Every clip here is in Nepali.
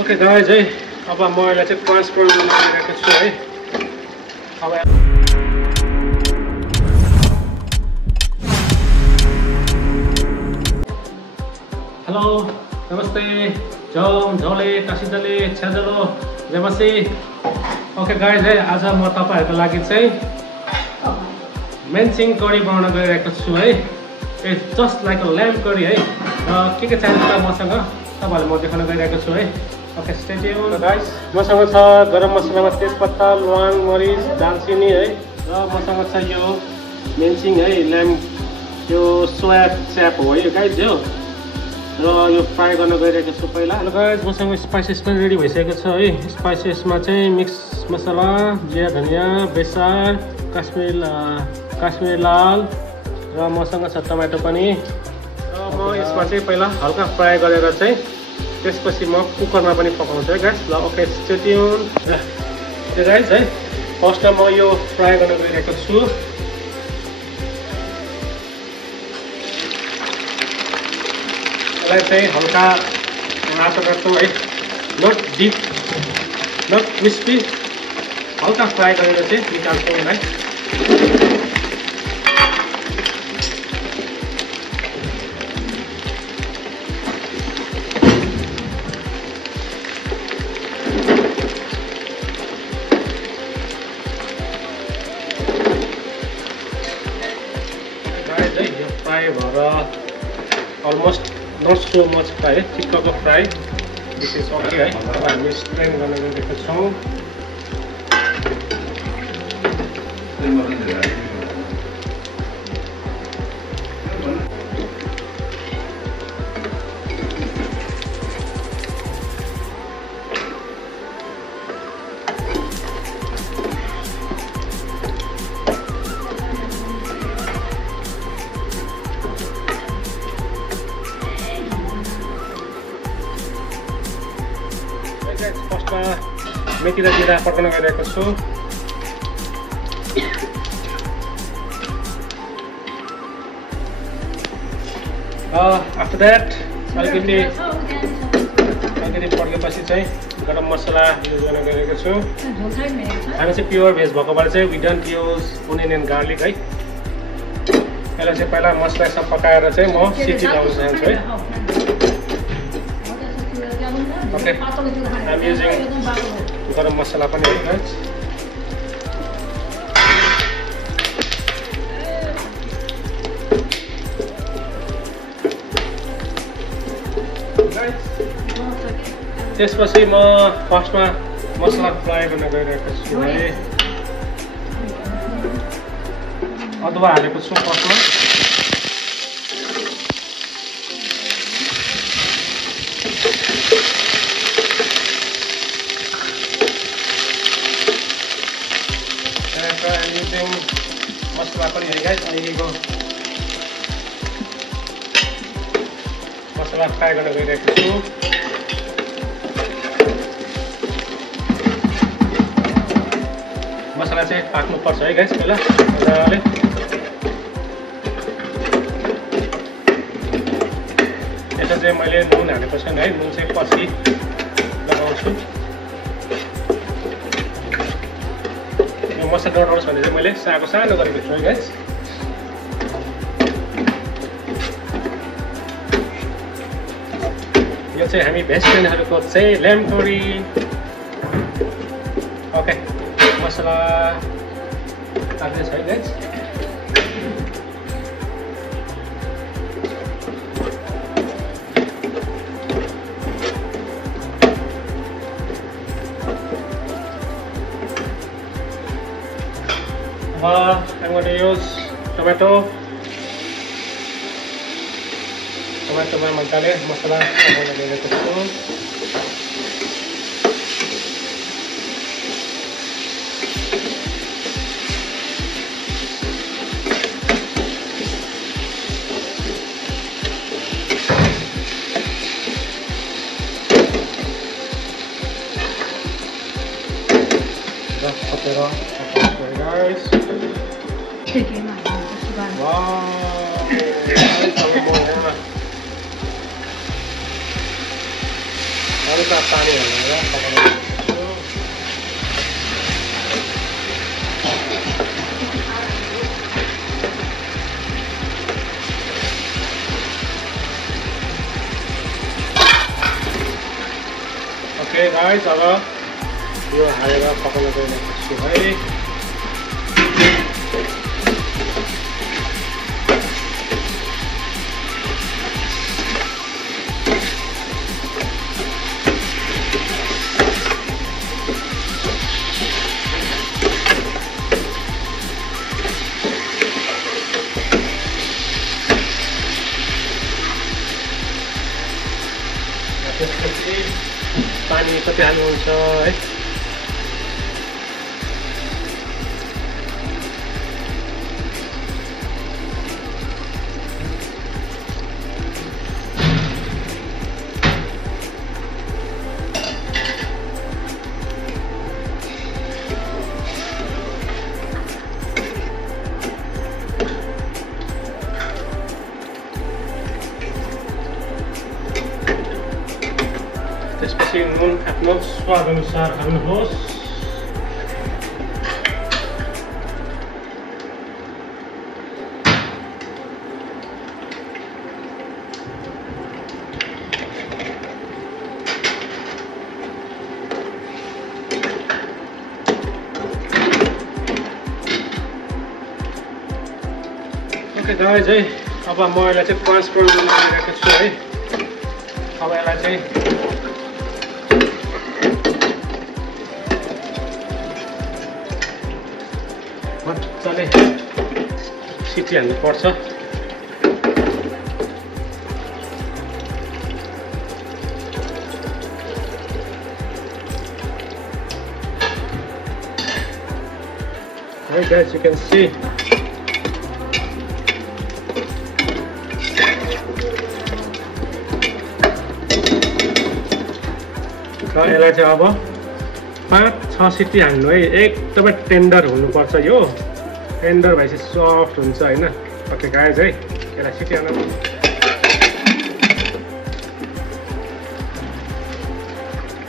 Okay guys, अब म यसलाई चाहिँ ट्रान्सफर गर्न गइरहेको छु है। अब हेलो नमस्ते झम झोले कासिदले छ्याजलो जमसी। ओके गाइज आज म तपाईहरुको लागि चाहिँ मेन्सिङ करी बनाउन गइरहेको छु है। It's just like a lamb curry है। र के चाहिन्छ मसँग तपाईहरुलाई म देखाउन गइरहेको छु है। Okay stay tune guys. मसँग छ गरम मसलामा तेजपत्ता ल्वाङ मरिच दालचिनी है। र मसँग छ यो मेन्सिङ है ल्याम्ब यो सोया च्याप हो है गाइज यो। र यो फ्राई गर्न गइरहेको छु पहिला। हेलो गाइज मसँग स्पाइसेस पनि रेडी भइसकेको छ है। स्पाइसेसमा चाहिँ मिक्स मसला जिरा धनिया बेसार काश्मिरी लाल र मसँग छ टमाटो पनि। र म यसमा चाहिँ पहिला हल्का फ्राई गरेर चाहिँ त्यसपछि म कुकरमा पनि पकाउँछु है गाइज। ल ओके स्टे ट्युन। त्यो गाइज है फर्स्टमा म यो फ्राई गर्न गइरहेको छु। यसलाई चाहिँ हल्का रातो रातो है नट डिप नट क्रिस्पी हल्का फ्राई गरेर चाहिँ निकाल्छौँ यसलाई। फ्राई भएर almost not so much fry है ठिक्कको फ्राई दिस इज ओके है। अब हामी स्ट्रेन गर्न गइरहेको छौँ। फर्स्टमा मेथी र जिरा पकाउन गइरहेको छु। आफ्टर द्याट अलिकति पड्केपछि चाहिँ गरम मसला युज गर्न गइरहेको छु। हामी चाहिँ प्योर भेज भएकोबाट चाहिँ we don't use onion and garlic है। यसलाई चाहिँ पहिला मसला सब पकाएर चाहिँ म सिटी लाउन चाहन्छु है। Okay, I'm using garam masala pani है guys. त्यसपछि म फर्स्टमा मसला फ्राई गर्न गइरहेको छु है। अदुवा हालेको छु फर्स्टमा। मसला पनि है गाइस अहिलेको मसला फ्राई गर्न गइरहेको छु। मसला चाहिँ पाक्नुपर्छ है गाइस पहिला मजाले। यसमा चाहिँ मैले नुन हालेको छैन है। नुन चाहिँ पछि लगाउँछु। मसला डढाउनुहोस् भने चाहिँ मैले सानो सानो गरेको छु है गाइस। यो चाहिँ हामी भेजिटेरियनहरूको चाहिँ ल्याम्ब करी। ओके मसला हाल्दैछ है guys. I'm going to use tomato मजाले मसला पकाउन गइरहेको छु। guys. Wow. हल्का पानी हालेर पकाउनु। ओके गाइस, अब यो हालेर पकाउन गइरहेको छु है। त्यसपछि पानी कति हाल्नुहुन्छ है? त्यसपछि नुन आफ्नो स्वाद अनुसार हाल्नुहोस्। ओके गाइस है, अब म यसलाई चाहिँ ट्रान्सफर गर्न लागिरहेको छु है। अब यसलाई चाहिँ मजाले सिटी हाल्नुपर्छ। Alright guys, you can see यसलाई चाहिँ अब 5-6 सिटी हाल्नु है। एकदमै टेन्डर हुनुपर्छ, यो टेन्डर भएपछि सफ्ट हुन्छ हैन। ओके गाइस है, यसलाई सिटी हाल्नु।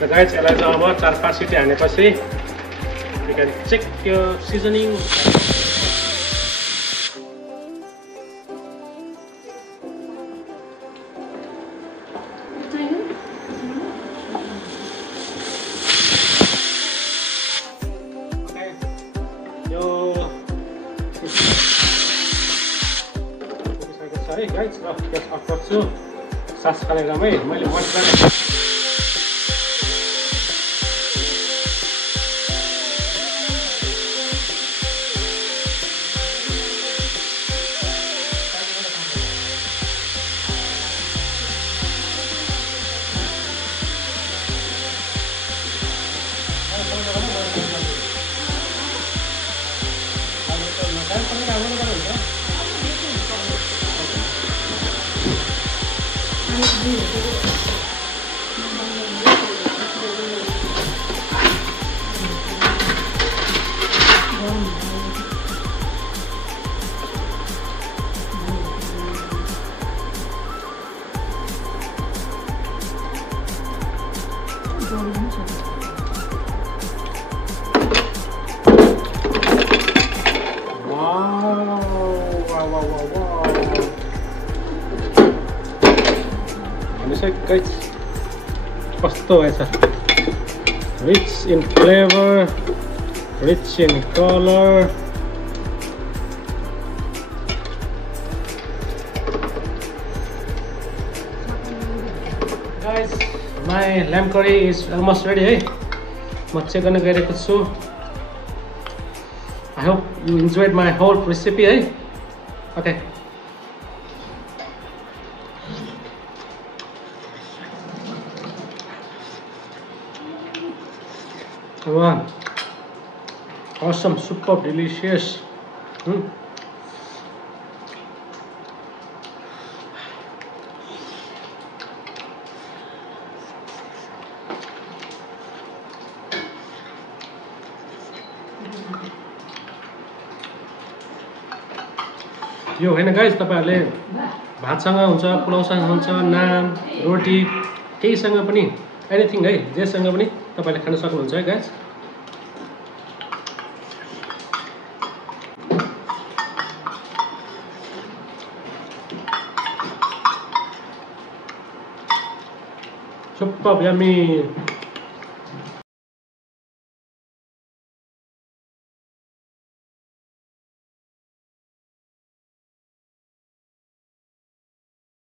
त गाइस यसलाई चाहिँ अब 4-5 सिटी हालेपछि you can check your seasoning. है गाइस, र ग्यास अफ गर्छु। सास खाने रामै मैले मजाले guys, कस्तो भएछ? Rich in flavor, rich in color. Guys, my lamb curry is almost ready है। म चेक गर्न गइरहेको छु। I hope you enjoyed my whole recipe है। Okay. Wow, awesome, super delicious. यो हैन गाइस, तपाईहरुले भातसँग हुन्छ, पुलाउसँग हुन्छ, नान, रोटी केहीसँग पनि एनिथिङ है, जेसँग पनि तपाईँले खान सक्नुहुन्छ है गाइस। Super yummy.